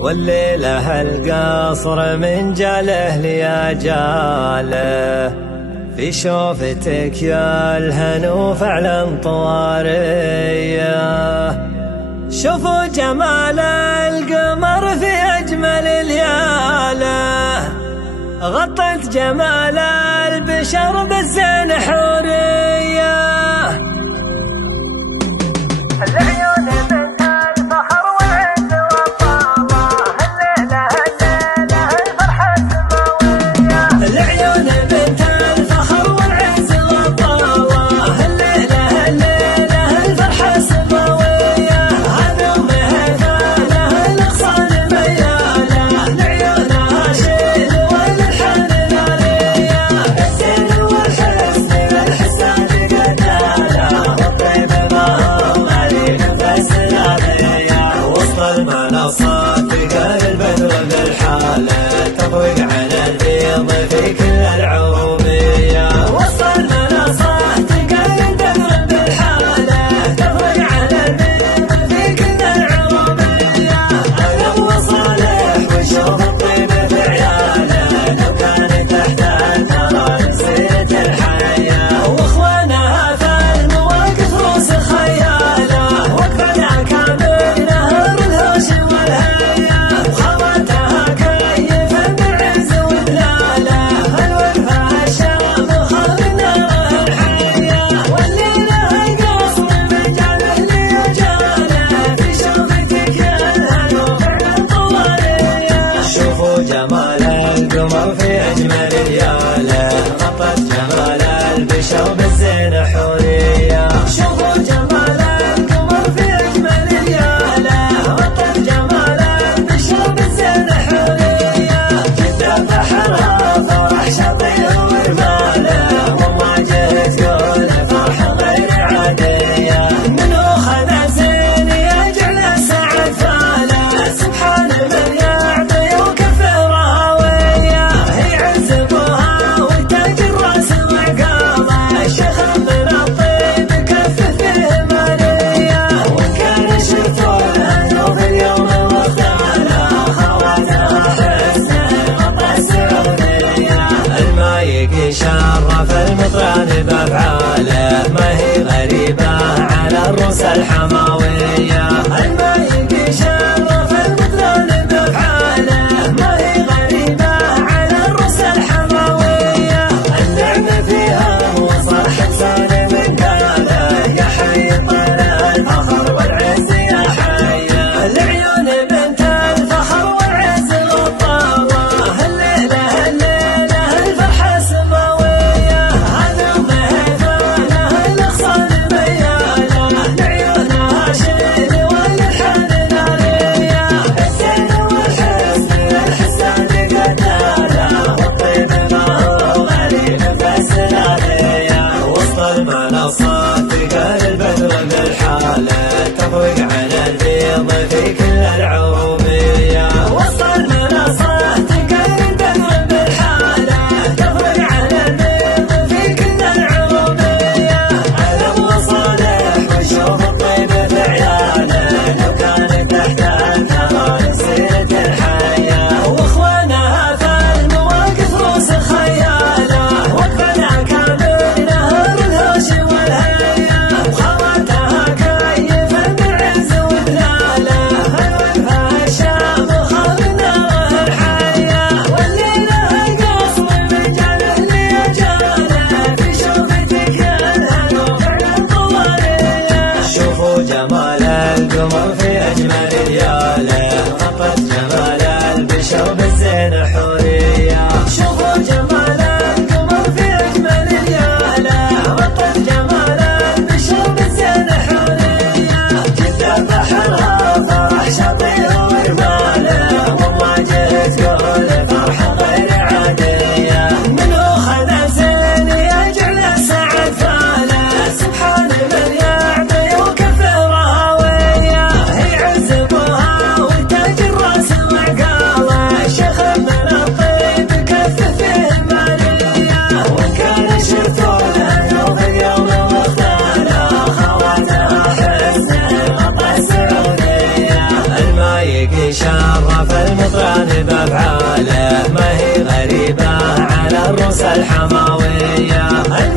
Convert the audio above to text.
والليلة القصر من جاله ليجاله، في شوفتك يا الهنو فعلا طواريه. شوفوا جمال القمر في أجمل لياله، غطت جمال البشر بالزين حوريه. العيون بنت الفخر والعز والطابة، الليلة الليلة الفرحة السماوية. العيون بنت الفخر والعز والطابة، الليلة الليلة الفرحة السماوية. هذا ومهفاله الأغصان ميالة، لعيونها شيل والألحان نارية. بالزين والحسن والحسان قتالة، والطيب وسط المنصات تلقى البدر بالحالة، تضوي على البيض في كل العروبية. وسط المنصات تلقى البدر بالحالة، تضوي على البيض في كل العروبية. أدم وصالح وشوف الطيب في عياله، لو كان تحت الثرى نسيت الحياة. واخوانها في المواقف روس خياله، وقفتها كامله بالهوش والهيا. وخواتها كيفا بالعز ودلاله، الوقفه الشام خالنا الحيا. والليله القصر من جاله ليجاله، في شوفتك يا الهنو فعلا طواليه. شوفوا جمال القمر في اجمل لياله، غطت جمال البشر بالزين حوريه. شوفوا جمال القمر في اجمل لياله، غطت جمال البشر بالزين حوريه. جدة بحرها فرح شطير ورماله، ومواجهة كل فرح غير عاديه. منو خذا زين يجعل السعد فاله، سبحان من يعطي وكفره هويه. هي عز ابوها وتاج الراس وعقامه، الشيخ من الطيب كفه فيه ماليه. وان كان شفتوا الهنو في اليوم واختاله، خواتها حسن غطى السعوديه. المايق شرف المطران بافعاله، ما هي غريبه على الروس الحماويه. المايق شرف المطران بافعاله، ما هي غريبه على الروس الحماويه. النعم فيها وصرح سالم قاله، يا حي طال الفخر والعز يا حي. العيون بنت الفخر والعز والطابة، الليلة الليلة الفرحة السماوية. هذا ومهفاله الأغصان ميالة، لعيونها شرف المطران بأفعاله ما هي غريبة على الروس الحماوية.